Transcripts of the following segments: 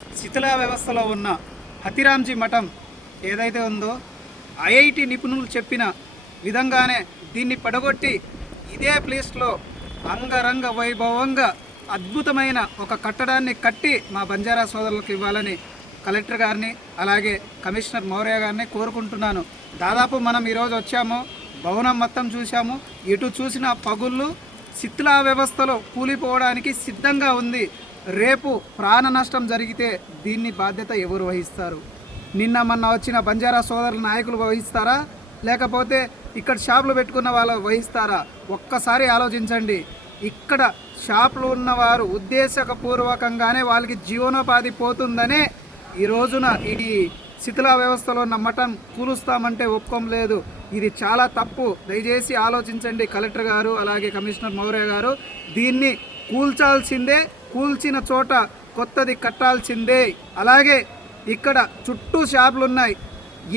శిథిలా వ్యవస్థలో ఉన్న హతిరాంజీ మఠం ఏదైతే ఉందో ఐఐటి నిపుణులు చెప్పిన విధంగానే దీన్ని పడగొట్టి ఇదే ప్లేస్లో అంగరంగ వైభవంగా అద్భుతమైన ఒక కట్టడాన్ని కట్టి మా బంజారా సోదరులకు ఇవ్వాలని కలెక్టర్ గారిని అలాగే కమిషనర్ మౌర్య గారిని కోరుకుంటున్నాను. దాదాపు మనం ఈరోజు వచ్చాము భవనం మొత్తం చూసాము ఎటు చూసిన పగుళ్ళు శిథిలా వ్యవస్థలో కూలిపోవడానికి సిద్ధంగా ఉంది. రేపు ప్రాణ నష్టం జరిగితే దీన్ని బాధ్యత ఎవరు వహిస్తారు? నిన్న మొన్న వచ్చిన బంజారా సోదరుల నాయకులు వహిస్తారా? లేకపోతే ఇక్కడ షాపులు పెట్టుకున్న వాళ్ళు వహిస్తారా? ఒక్కసారి ఆలోచించండి. ఇక్కడ షాపులు ఉన్నవారు ఉద్దేశపూర్వకంగానే వాళ్ళకి జీవనోపాధి పోతుందనే ఈ రోజున ఇది శిథిలా వ్యవస్థలో ఉన్న మటన్ కూలుస్తామంటే ఒప్పుకోం లేదు. ఇది చాలా తప్పు. దయచేసి ఆలోచించండి కలెక్టర్ గారు అలాగే కమిషనర్ మౌర్య గారు. దీన్ని కూల్చాల్సిందే కూల్చిన చోట కొత్తది కట్టాల్సిందే. అలాగే ఇక్కడ చుట్టూ షాపులు ఉన్నాయి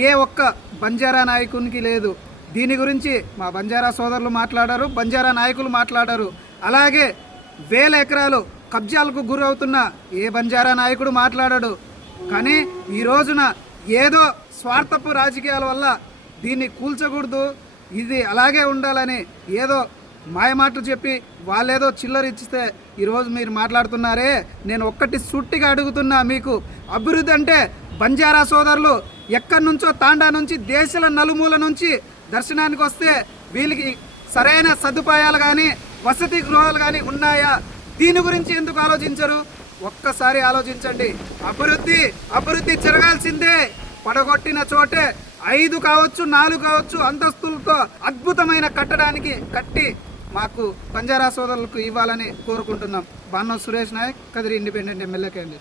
ఏ ఒక్క బంజారా నాయకునికి లేదు. దీని గురించి మా బంజారా సోదరులు మాట్లాడారు బంజారా నాయకులు మాట్లాడారు. అలాగే వేల ఎకరాలు కబ్జాలకు గురవుతున్న ఏ బంజారా నాయకుడు మాట్లాడాడు. కానీ ఈ రోజున ఏదో స్వార్థపు రాజకీయాల వల్ల దీన్ని కూల్చకూడదు. ఇది అలాగే ఉండాలని ఏదో మాయమాటలు చెప్పి వాళ్ళేదో చిల్లర ఇచ్చితే ఈరోజు మీరు మాట్లాడుతున్నారే నేను ఒక్కటి సుట్టిగా అడుగుతున్నా మీకు. అభివృద్ధి అంటే బంజారా సోదరులు ఎక్కడి నుంచో తాండా నుంచి దేశాల నలుమూల నుంచి దర్శనానికి వస్తే వీళ్ళకి సరైన సదుపాయాలు కానీ వసతి గృహాలు కానీ ఉన్నాయా? దీని గురించి ఎందుకు ఆలోచించరు? ఒక్కసారి ఆలోచించండి. అభివృద్ధి అభివృద్ధి జరగాల్సిందే. పడగొట్టిన చోటే ఐదు కావచ్చు నాలుగు కావచ్చు అంతస్తులతో అద్భుతమైన కట్టడానికి కట్టి మాకు బంజారా సోదరులకు ఇవ్వాలని కోరుకుంటున్నాం. బాన్నో Suresh Nayak Kadiri independent MLA candidate